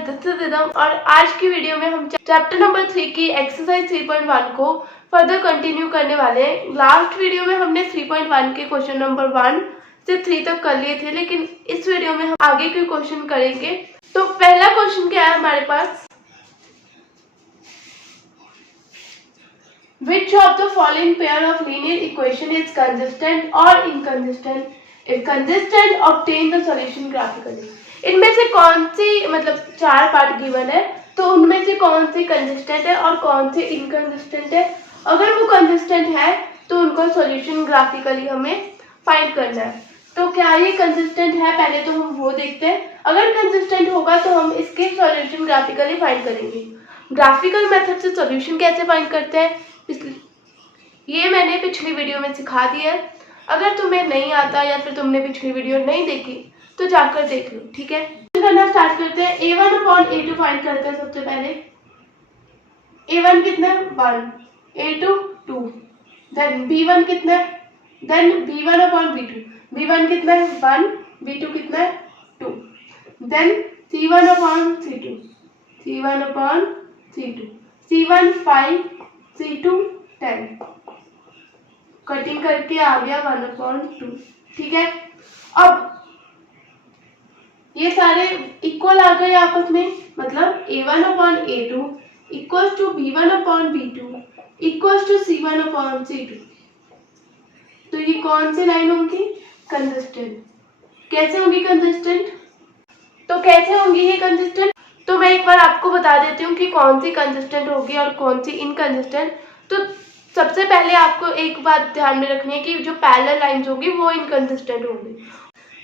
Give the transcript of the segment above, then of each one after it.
This is rhythm और आज की वीडियो में हम चैप्टर नंबर 3 की एक्सरसाइज 3.1 को फर्दर कंटिन्यू करने वाले हैं। लास्ट वीडियो में हमने 3.1 के क्वेश्चन नंबर 1 से 3 तक कर लिए थे, लेकिन इस वीडियो में हम आगे के क्वेश्चन करेंगे। तो पहला क्वेश्चन क्या है हमारे पास, Which of the following pair of linear equation is consistent or inconsistent? If consistent, obtain the solution graphically. इनमें से कौन सी मतलब 4 पार्ट गिवन है, तो उनमें से कौन सी कंसिस्टेंट है और कौन सी इनकंसिस्टेंट है। अगर वो कंसिस्टेंट है तो उनको सॉल्यूशन ग्राफिकली हमें फाइंड करना है। तो क्या ये कंसिस्टेंट है, पहले तो हम वो देखते हैं। अगर कंसिस्टेंट होगा तो हम इसके सॉल्यूशन ग्राफिकली फाइंड करेंगे। ग्राफिकल मेथड से सॉल्यूशन कैसे फाइंड करते हैं, ये मैंने पिछली वीडियो में सिखा दिया है। अगर तुम्हें नहीं आता या फिर तुमने पिछली वीडियो नहीं देखी तो जाकर देख लो, ठीक है। करना स्टार्ट करते हैं। a1 अपॉन a2 फाइंड करते हैं। सबसे पहले a1 कितना है 1, a2 2, देन b1 कितना है, then b1 upon b2, b1 कितना है 1, b2 कितना है 2, then c1 upon c2, c1 upon c2, c1 5, c2 10, cutting करके आ गया 1/2, ठीक है। अब ये सारे इक्वल आ गए आपस में, मतलब a1 upon a2 equals to b1 upon b2 equals to c1 upon c2। तो ये कौन सी लाइन होंगी, कंसिस्टेंट। कैसे होंगी कंसिस्टेंट, तो कैसे होंगी ये कंसिस्टेंट, तो मैं एक बार आपको बता देती हूँ कि कौन सी कंसिस्टेंट होगी और कौन सी इनकंसिस्टेंट। तो सबसे पहले आपको एक बात ध्यान में रखनी है कि जो पैरेलल लाइंस होंगी वो इनकंसिस्टेंट होंगी।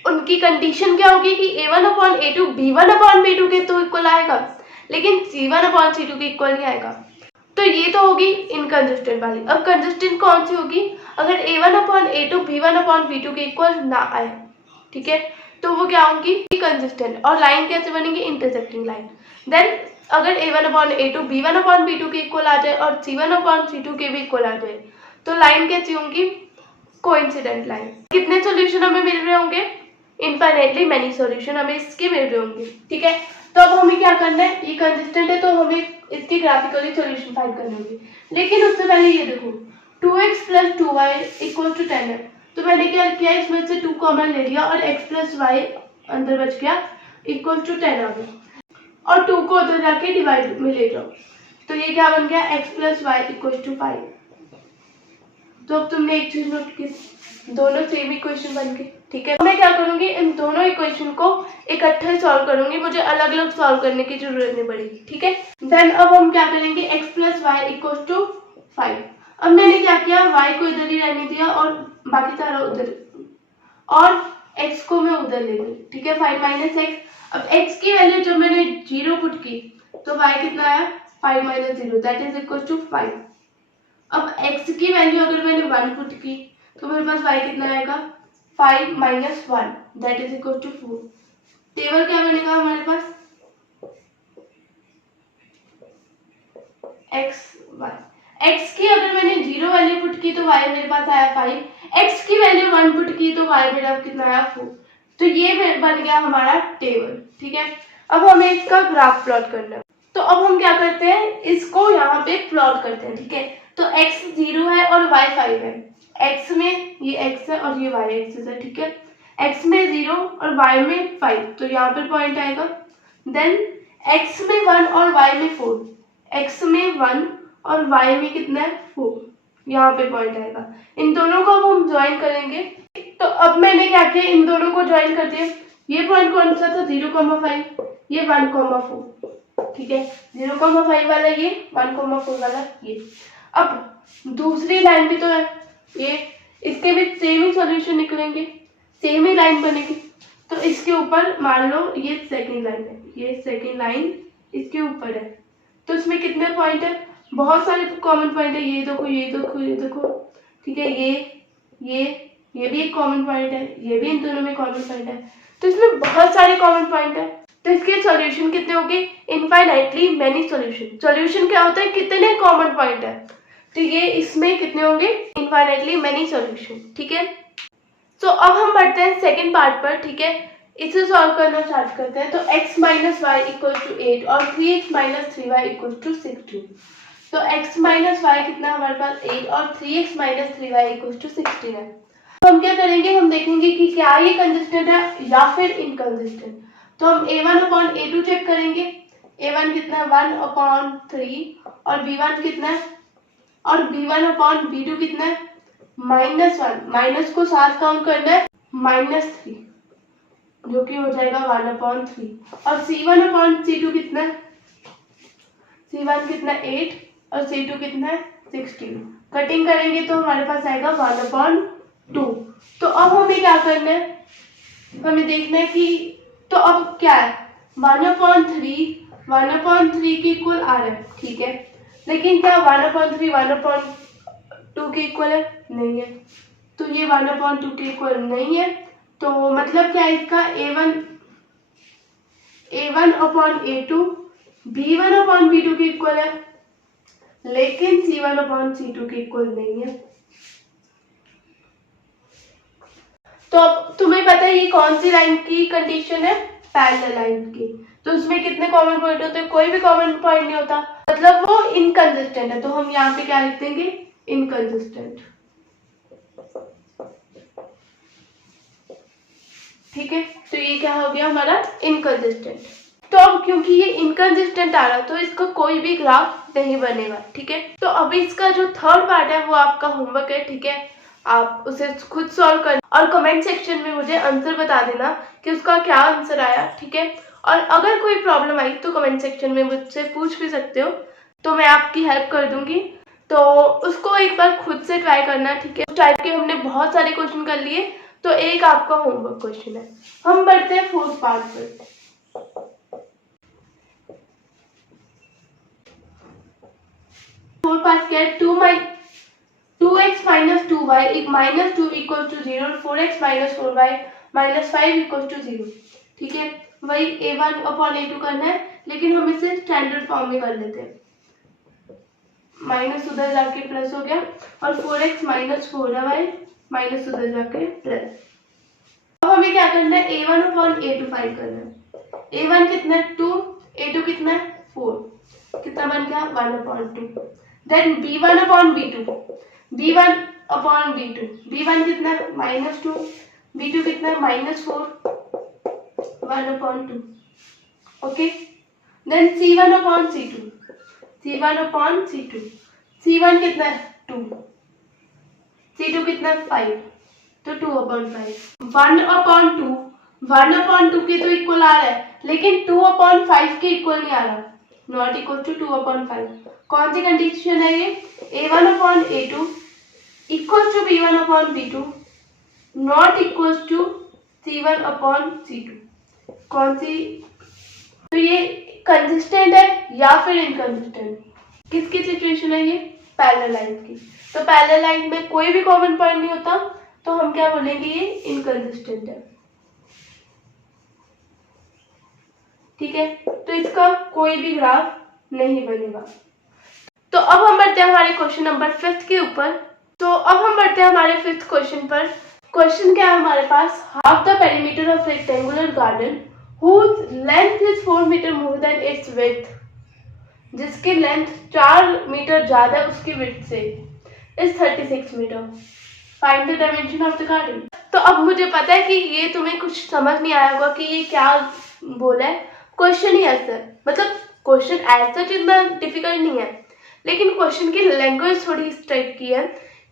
उनकी कंडीशन क्या होगी कि a1 upon a2 b1 upon b2 के तो इक्वल आएगा, लेकिन c1 अपॉन c2 के इक्वल नहीं आएगा। तो ये तो होगी इनकंसिस्टेंट वाली। अब कंसिस्टेंट कौन सी होगी, अगर a1 upon a2 b1 upon b2 के इक्वल ना आए, ठीक है, तो वो क्या होंगी कंसिस्टेंट। और लाइन कैसे बनेगी, इंटरसेक्टिंग लाइन। देन अगर a1 upon a2 b1 upon b2 के इक्वल आ जाए और c1 अपॉन c2 के भी इक्वल आ जाए, तो लाइन कैसी होंगी, कोइंसिडेंट लाइन। कितने सॉल्यूशन हमें मिल रहे होंगे, इनफाइनाइटली मेनी सॉल्यूशन हमें इसके मिल रहे होंगे, ठीक है। तो अब हमें क्या करना है, ये कंसिस्टेंट है तो हमें इसकी ग्राफिकली सॉल्यूशन फाइंड करने होंगे। लेकिन उससे पहले ये देखो 2x plus 2y equal to 10 है, तो मैंने क्या किया, इसमें से 2 कॉमन ले लिया और x प्लस वाई अंदर बच गया इक्वल टू 10 आ गया, और 2 को उधर जाके डिवाइड में ले जाओ, तो ये क्या बन गया x plus Y equal to 5। तो अब तुमने एक चीज नोट की, दोनों सेम इक्वेशन बन गए, ठीक है। मैं क्या करूंगी, इन दोनों इक्वेशन को इकट्ठे सॉल्व करूंगी, मुझे अलग अलग सॉल्व करने की जरूरत नहीं पड़ेगी, ठीक है। देन अब हम क्या करेंगे, x plus Y equal to 5। अब मैंने क्या किया, y को इधर ही रहने दिया और बाकी सारा उधर, और x को मैं उधर ले गई, ठीक है, 5 माइनस एक्स। अब x की वैल्यू जब मैंने 0 पुट की तो y कितना आया, 5 minus 0 that is equal to 5। अब x की वैल्यू अगर मैंने 1 पुट की तो मेरे पास y कितना आएगा, 5 minus 1 that is equal to 4। Table क्या बनेगा हमारे पास, x y। x की अगर मैंने 0 वैल्यू पुट की तो y मेरे पास आया 5, x की वैल्यू 1 पुट की तो y मेरा कितना आया 4। तो ये बन गया हमारा टेबल, ठीक है। अब हमें इसका ग्राफ प्लॉट करना है, तो अब हम क्या करते हैं, इसको यहाँ पे प्लॉट करते हैं, ठीक है। तो x 0 है और y 5 है, x में ये x है और ये y एक्सिस है, ठीक है। x में 0 और y में 5, तो यहाँ पे पॉइंट आएगा। देन x में 1 और y में 4, x में 1 और y में कितना है 4, यहाँ पे पॉइंट आएगा। इन दोनों को अब हम ज्वाइन करेंगे, तो अब मैंने क्या किया, इन दोनों को ज्वाइन कर दिया। ये पॉइंट कौन सा था, 0,5, ये 1,4, ठीक है। 0,5 वाला ये, 1,4 वाला ये। अब दूसरी लाइन भी तो है, ये इसके भी सेम ही सॉल्यूशन निकलेंगे, सेम ही लाइन बनेगी। तो इसके ऊपर मान लो ये सेकंड लाइन है, ये सेकंड लाइन इसके ऊपर है, तो इसमें कितने पॉइंट है, बहुत सारे कॉमन पॉइंट है। ये देखो ये देखो ये देखो, ठीक है। ये भी एक कॉमन पॉइंट है, ये भी इन दोनों में कॉमन पॉइंट है, तो इसमें बहुत सारे कॉमन पॉइंट है। तो इसके सॉल्यूशन कितने होंगे, इनफाइनाइटली मेनी सॉल्यूशन। सॉल्यूशन क्या होता है, कितने कॉमन पॉइंट है, तो ये इसमें कितने होंगे, इनफाइनाइटली मेनी सॉल्यूशन, ठीक है। तो अब हम बढ़ते हैं सेकंड पार्ट पर, ठीक है। इसे सॉल्व करना स्टार्ट करते हैं। तो x minus Y equal to 8 और 3x minus 3y equal to 16। तो x माइनस वाई कितना हमारे पास 8 और 3x minus 3y equal to 16 है। तो हम क्या करेंगे, हम देखेंगे कि क्या ये कंसिस्टेंट है या फिर इनकंसिस्टेंट। तो हम a1 अपॉन a2 चेक करेंगे। a1 कितना है 1/3 और b1 कितना है, और b1 अपॉन b2 कितना है -1। माइनस को साथ काउंट करना है -3, जो कि हो जाएगा 1/3। और c1 अपॉन c2 कितना है, c1 कितना 8 और c2 कितना है 16। कटिंग करेंगे तो हमारे पास आएगा 1/2। तो अब हमें क्या करना है, हमें देखना है कि तो अब क्या है 1/3 के इक्वल आ रहा है, ठीक है। लेकिन क्या 1/3 1/2 के इक्वल है, नहीं है। तो ये 1/2 के इक्वल नहीं है। तो मतलब क्या है इसका a1 upon a2 b1 upon b2 के इक्वल है, लेकिन c1 अपॉन c2 के इक्वल नहीं है। तो अब तुम्हें पता है ये कौन सी लाइन की कंडीशन है, पैरेलल लाइन की। तो उसमें कितने कॉमन पॉइंट होते हैं, कोई भी कॉमन पॉइंट नहीं होता, मतलब वो इनकंसिस्टेंट है। तो हम यहाँ पे क्या लिख देंगे, इनकंसिस्टेंट। ठीक है, तो ये क्या हो गया हमारा, इनकंसिस्टेंट। तो अब क्योंकि ये इनकंसिस्टेंट आ रहा तो इसका कोई भी ग्राफ नहीं बनेगा, ठीक है। तो अभी इसका जो थर्ड पार्ट है वो आपका होमवर्क है, ठीक है। आप उसे खुद सॉल्व कर और कमेंट सेक्शन में मुझे आंसर बता देना कि उसका क्या आंसर आया, ठीक है। और अगर कोई प्रॉब्लम आई तो कमेंट सेक्शन में मुझसे पूछ भी सकते हो, तो मैं आपकी हेल्प कर दूंगी। तो उसको एक बार खुद से ट्राई करना, ठीक है। उस टाइप के हमने बहुत सारे क्वेश्चन कर लिए, तो एक आपका होमवर्क क्वेश्चन है। हम बढ़ते हैं फोर्थ पार्ट पर। फोर्थ पार्ट क्या है, 2x माइनस 2y एक माइनस 2 इक्वल टू 0 और 4x minus 4y minus 5 equal to 0, ठीक है। वही a1 अपॉन a2 करना है, लेकिन हम इसे स्टैंडर्ड फॉर्म में कर लेते हैं। माइनस उधर जाके प्लस हो गया और 4x माइनस 4y माइनस उधर जाके प्लस। अब हमें क्या करना है, a1 अपॉन a2 फाइंड करना है। a1 कितना है 2, a2 कितना है 4, कितना बन गया 1/2। Then b1 upon b2, b1 upon b2, b1 कितना है -2, b2 कितना है -4, 1/2। Okay, then c1 upon c2, c1 upon c2, c1 कितना है 2, c2 कितना है 5, तो 2/5। 1/2 के तो इक्वल आ रहा है, लेकिन 2/5 के इक्वल नहीं आ रहा, नॉट इक्वल टू 2/5। कौन सी कंडीशन है ये, a1 upon a2 equal to b1 upon b2 not equal to c1 upon c2। कौन सी, तो ये कंसिस्टेंट है या फिर इनकंसिस्टेंट, किसकी सिचुएशन है ये, पैरेलल लाइन की। तो पैरेलल लाइन में कोई भी कॉमन पॉइंट नहीं होता, तो हम क्या बोलेंगे, ये इनकंसिस्टेंट है, ठीक है। तो इसका कोई भी ग्राफ नहीं बनेगा। तो अब हम बढ़ते हैं हमारे क्वेश्चन नंबर 5 के ऊपर। तो अब हम बढ़ते हैं हमारे 5th क्वेश्चन पर। क्वेश्चन क्या है हमारे पास, half the perimeter of rectangular garden whose length is 4 metre more than its width, जिसकी लेंथ 4 मीटर ज्यादा उसकी विड्थ से, is 36 metre. Find the dimension of the garden. तो अब मुझे पता है कि ये तुम्हें कुछ समझ नहीं आया होगा कि ये क्या बोला है, क्वेश्चन ही ऐसा, मतलब क्वेश्चन ऐसा इतना डिफिकल्ट नहीं है, लेकिन क्वेश्चन की लैंग्वेज थोड़ी इस टाइप की है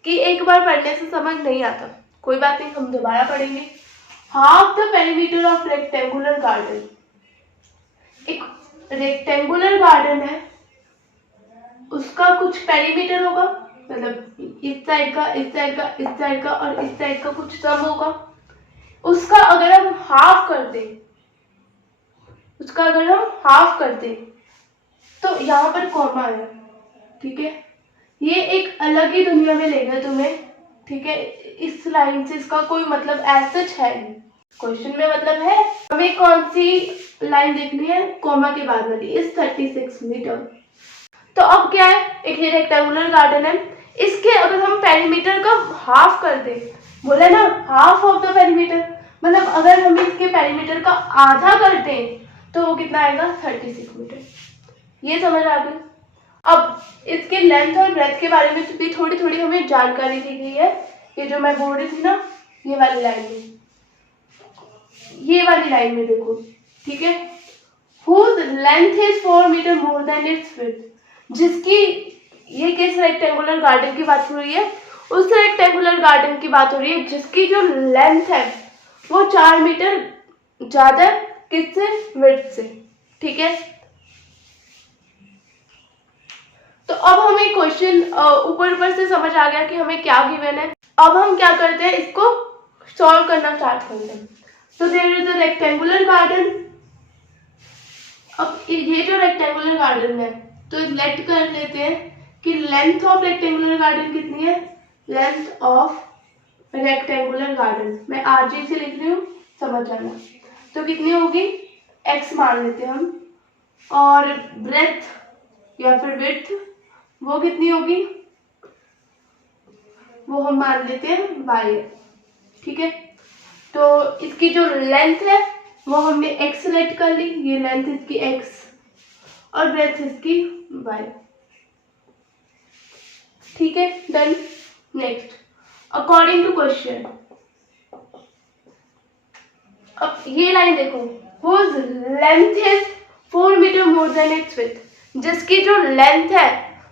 कि एक बार पढ़ने से समझ नहीं आता। कोई बात नहीं, हम दोबारा पढ़ेंगे। Half the perimeter of rectangular garden, एक रेक्टेंगुलर गार्डन है, उसका कुछ पेरीमीटर होगा, मतलब इस साइड का, इस साइड का, इस साइड का और इस साइड का कुछ सम होगा। उसका अगर हम हाफ कर दें, उसका अगर हम हाफ कर दें तो यहाँ पर कॉमा है, ठीक है। ये एक अलग ही दुनिया में लेगा तुम्हें, ठीक है। इस लाइन से इसका कोई मतलब ऐसा है नहीं, क्वेश्चन में मतलब है। हमें कौन सी लाइन देखनी है, कॉमा के बाद वाली, इस 36 मीटर। तो अब क्या है, एक ये रेक्टेंगुलर गार्डन है, इसके अगर हम पेरीमीटर का हाफ कर दें, बोले ना हाफ ऑफ द पेरीमीटर, मतलब अगर हम इसके पेरीमीटर का आधा करते हैं तो वो कितना आएगा 36 मीटर। ये समझ आ गई। अब इसके लेंथ और ब्रेथ के बारे में भी थोड़ी थोड़ी हमें जानकारी दी गई है। ये जो मैं बोल रही थी ना, ये वाली लाइन में, ये वाली लाइन में देखो, ठीक है। whose length is 4 metre more than its width, जिसकी, ये किस रेक्टेंगुलर गार्डन की बात हो रही है, उस रेक्टेंगुलर गार्डन की बात हो रही है जिसकी जो लेंथ है वो 4 मीटर ज्यादा किससे, विड्थ से, ठीक है। तो अब हमें क्वेश्चन ऊपर ऊपर से समझ आ गया कि हमें क्या गिवन है। अब हम क्या करते हैं, इसको सॉल्व करना स्टार्ट करते हैं। तो there is a rectangular garden. अब ये जो रेक्टेंगुलर गार्डन है, तो लेट कर लेते हैं कि लेंथ ऑफ रेक्टेंगुलर गार्डन कितनी है। लेंथ ऑफ रेक्टेंगुलर गार्डन मैं आरजी से लिख रही हूँ, समझ जाना। तो कितनी होगी, एक्स मान लेते हैं हम, और ब्रेथ या फिर विड्थ वो कितनी होगी, वो हम मान लेते हैं वाई, ठीक है। तो इसकी जो लेंथ है वो हमने x सेलेक्ट कर ली, ये लेंथ इसकी x और ब्रेथ इसकी y, ठीक है, डन। नेक्स्ट, अकॉर्डिंग टू क्वेश्चन, अब ये लाइन देखो, whose length is 4 metre more than its width, जिसकी जो लेंथ है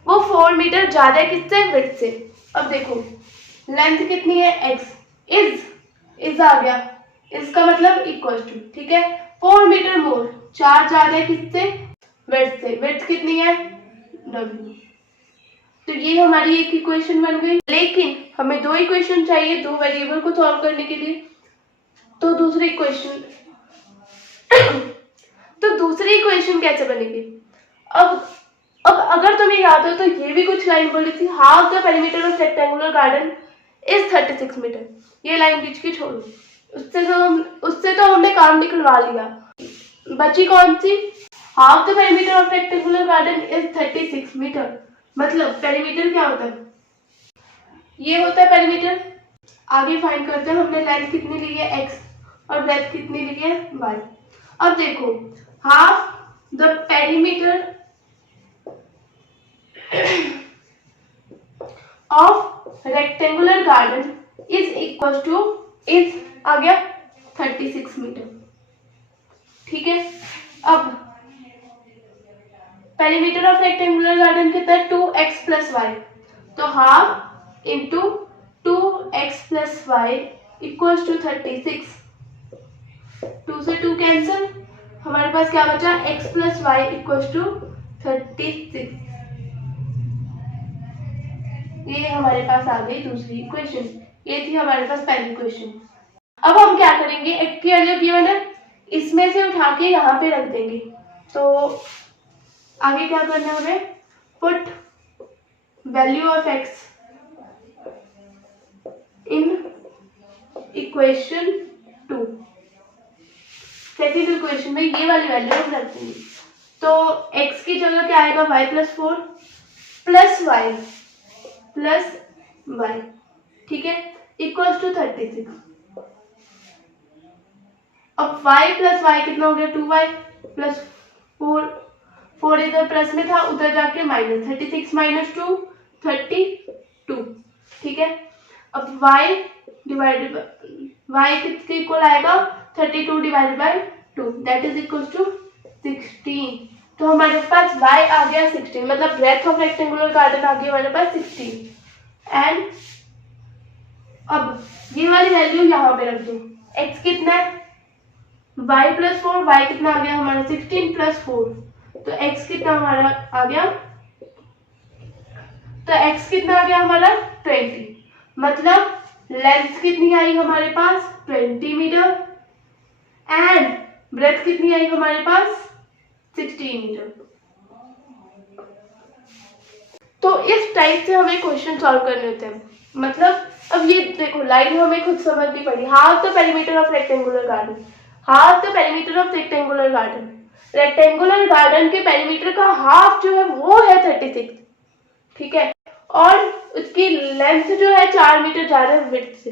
वो 4 मीटर ज्यादा है किससे, विड्थ से। अब देखो लेंथ कितनी है, x, इज आ गया, इसका मतलब इक्वल टू, ठीक है, 4 मीटर मोर, 4 ज्यादा है किससे, विड्थ से। विड्थ कितनी है, w। तो ये हमारी एक इक्वेशन बन गई। लेकिन हमें दो इक्वेशन चाहिए दो वेरिएबल को सॉल्व करने के लिए। तो दूसरी इक्वेशन तो दूसरी इक्वेशन कैसे बनेगी। अब अगर तुम्हें याद हो तो ये भी कुछ लाइन बोली थी, half the perimeter of rectangular garden is 36 metre. ये लाइन बीच की छोड़ो, उससे तो हमने काम निकलवा लिया। बची कौन सी, half the perimeter of rectangular garden is 36 metre. मतलब पेरीमीटर क्या होता है, ये होता है पेरीमीटर। आगे फाइंड करते हैं, हमने लेंथ कितनी ली है x और ब्रेथ कितनी ली है y। अब देखो, half the perimeter of rectangular garden is equal to, is आ गया 36 मीटर, ठीक है। अब पेरीमीटर ऑफ रेक्टेंगुलर गार्डन कितना है, 2x प्लस वाई। तो half into 2x plus Y equal to 36। 2 से 2 कैंसिल, हमारे पास क्या बचा, x plus Y equal to 36। ये हमारे पास आ गई दूसरी इक्वेशन। ये थी हमारे पास पहली इक्वेशन। अब हम क्या करेंगे, एक जो गिवन है इसमें से उठा के यहाँ पे रख देंगे। तो आगे क्या करना है हमें, put value of x in equation 2। Second equation में ये वाली वैल्यू हम रख देंगे। तो x की जगह क्या आएगा, y plus 4 plus Y plus Y, ठीक है, इक्वल्स टू 36। अब y प्लस वाई कितना हो गया, 2y प्लस 4 इधर प्लस में था, उधर जाके माइनस, 36 माइनस 2 32, ठीक है। अब y डिवाइडेड y किसके इक्वल आएगा, 32 divided by 2 that is equal to 16। तो हमारे पास y आ गया 16, मतलब ब्रेथ ऑफ रेक्टेंगुलर गार्डन आ गया हमारे पास 16। एंड अब ये वाली वैल्यू यहाँ पे रख दो, x कितना है, y प्लस 4, y कितना आ गया हमारा 16 प्लस 4, तो x कितना हमारा आ गया, तो x कितना आ गया हमारा 20। मतलब लेंथ कितनी आई हमारे पास 20 मीटर एंड ब्रेथ कितनी आई हमारे पास 16 मीटर। तो इस टाइप से हमें क्वेश्चन सॉल्व करने होते हैं। मतलब अब ये देखो लाइन हमें खुद समझनी पड़ी, half the perimeter of rectangular garden, half the perimeter of rectangular garden, rectangular garden के पेरीमीटर का हाफ जो है वो है 36, ठीक है, और उसकी लेंथ जो है 4 मीटर ज्यादा विड्थ से।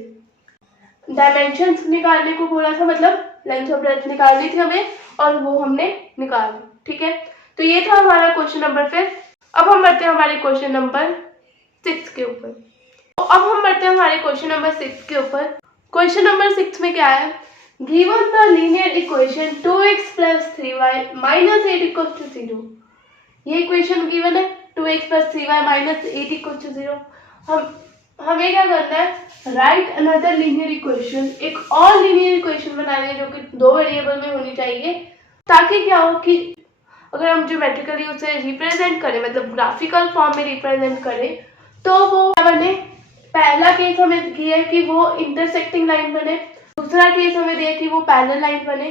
डायमेंशंस निकालने को बोला था, मतलब लेंथ और ब्रेड्थ निकालनी थी हमें, और वो हमने निकाल दी। ठीक है, तो ये था हमारा क्वेश्चन नंबर 5। अब हम बढ़ते हैं हमारे क्वेश्चन नंबर 6 के ऊपर। तो अब हम बढ़ते हैं हमारे क्वेश्चन नंबर 6 के ऊपर। क्वेश्चन नंबर 6 में क्या है, given the linear equation 2x + 3y - 8 = 0। ये इक्वेशन गिवन है 2x + 3y - 8 = 0। हमें क्या करना है, राइट अनदर लीनियर इक्वेशन, एक और लीनियर इक्वेशन बनानी है जो कि 2 वेरिएबल में होनी चाहिए, ताकि क्या हो कि अगर हम ज्योमेट्रिकली उसे रिप्रेजेंट करें, मतलब ग्राफिकल फॉर्म में रिप्रेजेंट करें, तो वो क्या बने। पहला केस हमें दिया है कि वो इंटरसेक्टिंग लाइन बने, दूसरा केस हमें दिया है कि वो पैरेलल लाइन बने,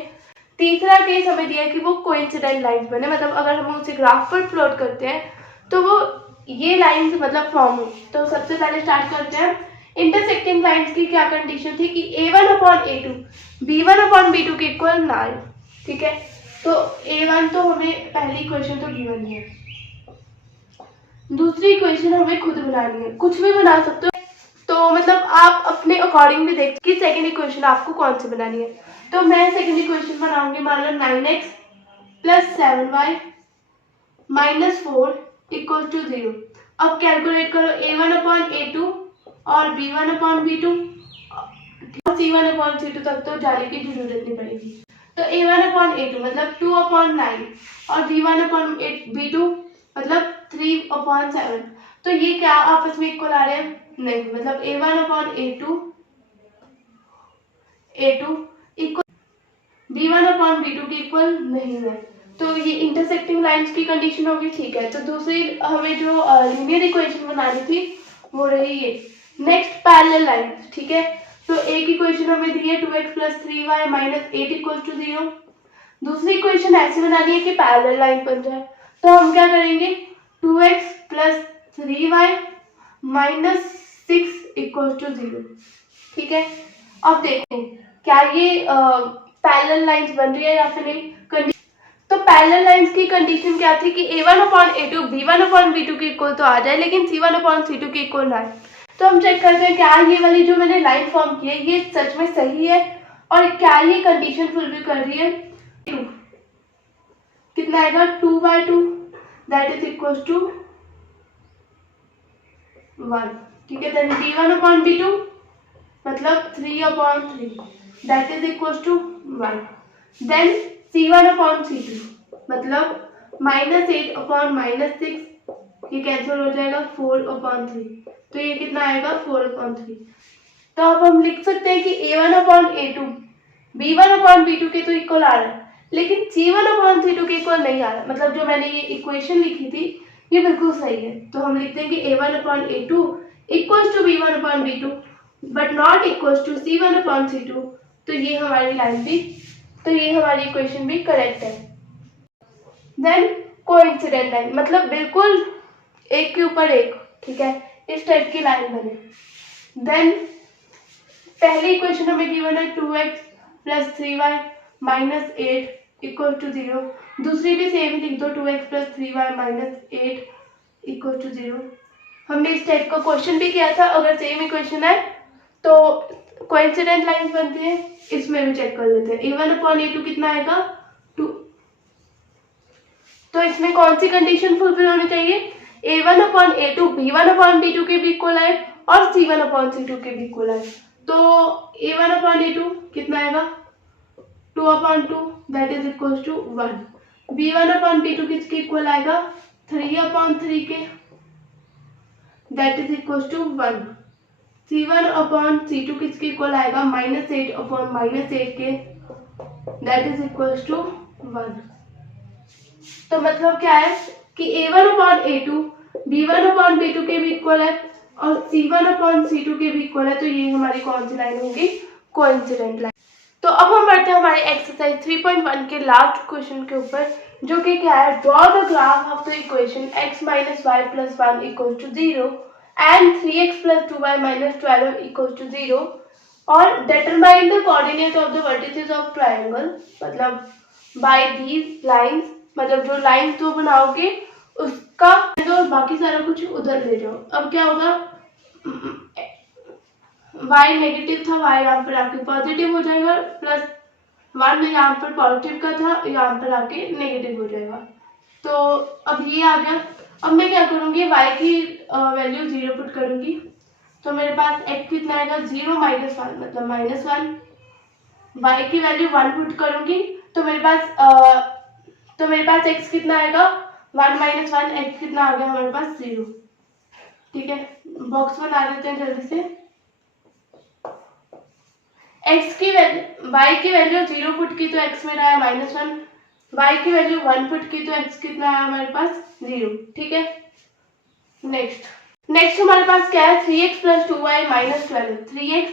तीसरा केस हमें दिया है कि वो कोइंसिडेंट लाइन बने। मतलब अगर हम उसे ग्राफ पर प्लॉट करते हैं तो वो ये लाइंस मतलब फॉर्म हो। तो सबसे पहले स्टार्ट करते हैं, इंटरसेक्टिंग लाइंस की क्या कंडीशन थी कि a1/a2 b1/b2 के इक्वल ना आए। ठीक है, तो a1 तो हमें पहली इक्वेशन तो गिवन है, दूसरी इक्वेशन हमें खुद बनानी है, कुछ भी बना सकते हो। तो मतलब आप अपने अकॉर्डिंग भी देख कि सेकंड इक्वेशन आपको कौन सी बनानी है। तो मैं सेकंड इक्वेशन बनाऊंगी, मान लो 9x + 7y - 4 = 0। अब कैलकुलेट करो a1/a2 और b1/b2, c1/c2 तक तो जाने की जरूरत नहीं पड़ेगी। तो a1/a2 मतलब 2/9 और b1/b2 मतलब 3/7। तो ये क्या आपस में इक्वल आ रहे हैं? नहीं, मतलब a1/a2 इक्वल b1/b2 के इक्वल नहीं है। तो ये इंटरसेक्टिंग लाइंस की कंडीशन होगी। ठीक है, तो दूसरी हमें जो लीनियर इक्वेशन बनानी थी वो रही ये। Next parallel line. ठीक है, तो एक इक्वेशन हमें दी है 2x + 3y - 8 = 0। दूसरी इक्वेशन ऐसी बनानी है कि पैरेलल लाइन बन जाए। तो हम क्या करेंगे, 2x + 3y - 6 = 0। ठीक है, अब देखो क्या ये पैरेलल लाइंस बन रही है या फिर नहीं। तो पैरेलल लाइंस की कंडीशन क्या थी कि a1/a2 b1/b2 के इक्वल तो आ जाए, लेकिन c1/c2 के इक्वल ना आए। तो हम चेक करते हैं क्या ये वाली जो मैंने लाइन फॉर्म की है ये सच में सही है और क्या ये कंडीशन फुलफिल कर रही है। 2 कितना आएगा, 2/2 दैट इज इक्वल टू 1। ठीक है, देन b1/b2 मतलब 3/3 that is equal to 1। Then c1/c2 मतलब -8/-6, ये कैंसिल हो जाएगा 4/3। तो ये कितना आएगा 4/3। तो अब हम लिख सकते हैं कि a1/a2 b1/b2 के तो इक्वल आ रहा है, लेकिन c1/c2 के इक्वल नहीं आ रहा। मतलब जो मैंने ये इक्वेशन लिखी थी ये बिल्कुल सही है। तो हम लिखते हैं कि a1/a2 equals to b1/b2 but not equals to c1/c2। तो ये हमारी लाइन भी, तो ये हमारी इक्वेशन भी करेक्ट है। देन कोइंसिडेंट लाइन मतलब बिल्कुल एक के ऊपर एक। ठीक है, इस टाइप की लाइन बने। देन पहली इक्वेशन हमें गिवन है 2x + 3y - 8 = 0। दूसरी भी सेम लिख दो, 2x + 3y - 8 = 0। हमने इस टाइप का क्वेश्चन भी किया था। अगर सेम इक्वेशन है तो कोइंसिडेंट लाइंस बनती है। इसमें भी चेक कर लेते हैं, a1/a2 कितना आएगा 2। तो इसमें कौन सी कंडीशन फुलफिल होनी चाहिए, a1/a2 b1/b2 के भी इक्वल है और c1/c2 के भी इक्वल है। तो a1/a2 कितना आएगा 2/2 that is equal to 1। b1/b2 किसके इक्वल आएगा 3/3 के that is equal to 1। c1/c2 किसके इक्वल आएगा -8/-8 के दैट इज इक्वल टू 1। तो मतलब क्या है कि a1/a2 b1/b2 के भी इक्वल है और c1/c2 के भी इक्वल है। तो ये हमारी कौन सी लाइन होगी, कोइंसिडेंट लाइन। तो अब हम बढ़ते हैं हमारे एक्सरसाइज 3.1 के लास्ट क्वेश्चन के ऊपर, जो कि क्या है, draw the graph of the equation x - y + 1 = 0 and 3x + 2y - 12 = 0 और determine the coordinate of the vertices of triangle मतलब by these lines, मतलब जो लाइन तो बनाओगे उसका और बाकी सारा कुछ उधर ले जाओ। अब क्या होगा, y नेगेटिव था, y यहाँ पर आके पॉजिटिव हो जाएगा, प्लस 1 यहाँ पर पॉजिटिव का था, यहाँ पर आके नेगेटिव हो जाएगा। तो अब ये आ गया। अब मैं क्या करूँगी, y की वैल्यू 0 पुट करूँगी, तो मेरे पास x कितना आएगा 0 माइनस 1 मतलब -1। y की वैल्यू 1 पुट करूँगी तो मेरे पास x कितना आएगा 1 माइनस 1, x कितना आ गया हमारे पास 0। ठीक है, बॉक्स बना देते हैं जल्दी से। y की वैल्यू 0 पुट की तो x मेरा आया -1, y की वैल्यू 1 पुट की तो x कितना आया हमारे पास 0। ठीक है, नेक्स्ट हमारे पास क्या है 3x plus 2y minus 12, 3x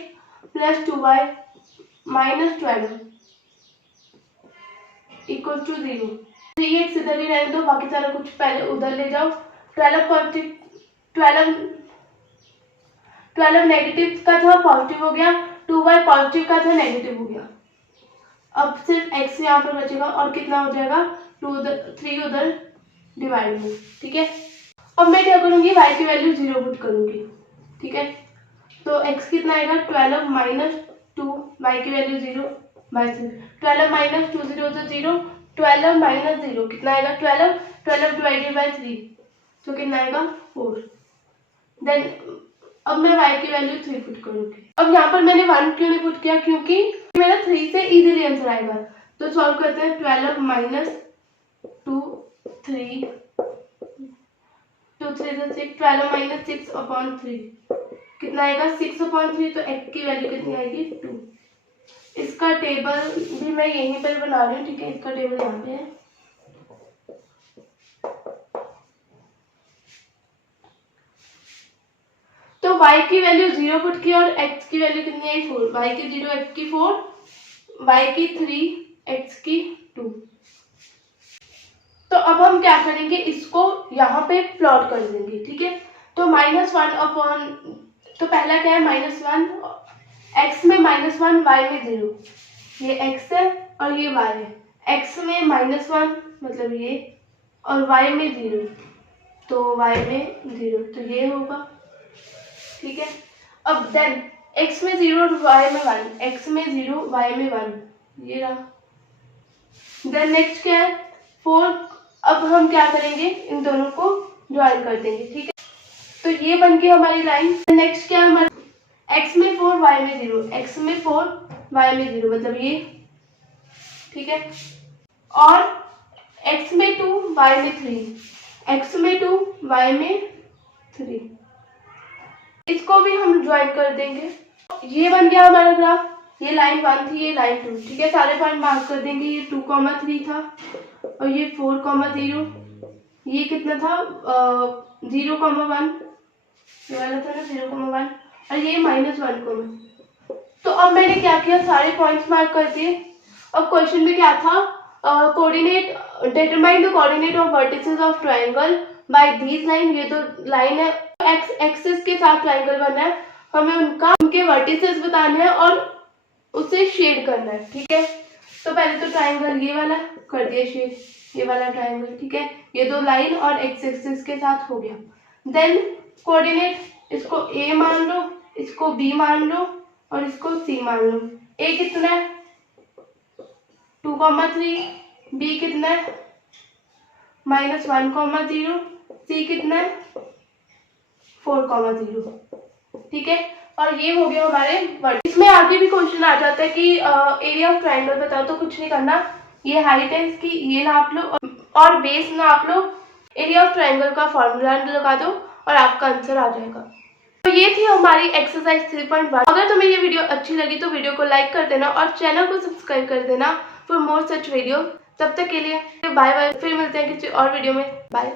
plus 2y minus 12 equal to 0। 3x इधर ही रहने दो, बाकी सारा कुछ पहले उधर ले जाओ। 12 नेगेटिव का था पॉजिटिव हो गया, 2y पॉजिटिव का था नेगेटिव हो गया। अब सिर्फ x यहाँ पर बचेगा और कितना हो जाएगा 3 उधर डिवाइड में। ठीक है, अब मैं क्या करूँगी y की वैल्यू 0 पुट करूँगी। ठीक है, तो x कितना आएगा 12 माइनस 2, y की वैल्यू 0 बाई 3, 12 माइनस 2 0 तो 0, 12 माइनस 0 कितना आएगा 12 डिवाइडेड बाई 3 तो कितना आएगा 4। देन अब मैं y की वैल्यू 3 पुट करूँगी। अब यहाँ पर मैंने 1 क्यों नहीं पुट किया, क्योंकि मेरा 3 से इजीली आंसर आएगा। तो सॉल्व करते हैं, 12 माइनस 2 3 2 3 तो 6, 12 माइनस 6 अपॉन 3 कितना आएगा 6 अपॉन 3, तो x की वैल्यू कितनी आएगी 2। इसका टेबल भी मैं यहीं पर बना रही हूँ। ठीक है, इसका टेबल यहाँ पे है। तो y की वैल्यू 0 पुट की और x की वैल्यू कितनी आई 4, y की 0 x की 4, y की 3 x की 2। तो अब हम क्या करेंगे, इसको यहाँ पे प्लॉट कर देंगे। ठीक है, तो -1 अपॉन, तो पहला क्या है -1, x में -1 y में 0, ये x है और ये y है। x में -1 मतलब ये, और y में 0 तो y में 0 तो ये होगा। ठीक है, अब देन x में 0 और y में 1, x में 0 y में 1 ये रहा। देन नेक्स्ट क्या है 4, अब हम क्या करेंगे इन दोनों को ज्वाइन कर देंगे। ठीक है, तो ये बन गई हमारी लाइन। नेक्स्ट क्या है हमारा x में 4 y में 0, x में 4 y में 0 मतलब ये। ठीक है, और x में 2 y में 3, x में 2 y में 3, इसको भी हम ज्वाइन कर देंगे। ये बन गया हमारा ग्राफ। ये लाइन 1 थी, ये लाइन 2। ठीक है, सारे पॉइंट मार्क कर देंगे। ये 2,3 था और ये 4,0, ये कितना था 0,1, ये वाला था ना 0,1, और ये -1,। तो अब मैंने क्या किया, सारे पॉइंट्स मार्क कर दिए। अब क्वेश्चन में क्या था, coordinate determine the coordinate of vertices of triangle by these line. ये तो लाइन है, एक्स एक्सिस के साथ ट्रायंगल बनना है, हमें उनके वर्टिसेस बताने हैं और उसे शेड करना है। ठीक है, तो पहले तो ट्रायंगल ये वाला कर दिया शेड, ये वाला ट्रायंगल। ठीक है, ये दो लाइन और एक्स एक्सिस के साथ हो गया। देन कोऑर्डिनेट, इसको a मान लो, इसको b मान लो और इसको c मान लो। a कितना है 2,3, b कितना है -1,0, c कितना है 4,0। ठीक है, और ये हो गया हमारे वर्ड। इसमें आगे भी क्वेश्चन आ जाता है कि एरिया ऑफ ट्रायंगल बताओ, तो कुछ नहीं करना, ये हाइट है इसकी, ये नाप लो और बेस नाप लो, एरिया ऑफ ट्रायंगल का फॉर्मूला लगा दो और आपका आंसर आ जाएगा। तो ये थी हमारी एक्सरसाइज 3.1। अगर तुम्हें ये वीडियो अच्छी लगी तो वीडियो को लाइक कर देना और चैनल को सब्सक्राइब कर देना फॉर मोर सच वीडियो। तब तक के लिए बाय बाय, फिर मिलते हैं किसी और वीडियो में। बाय।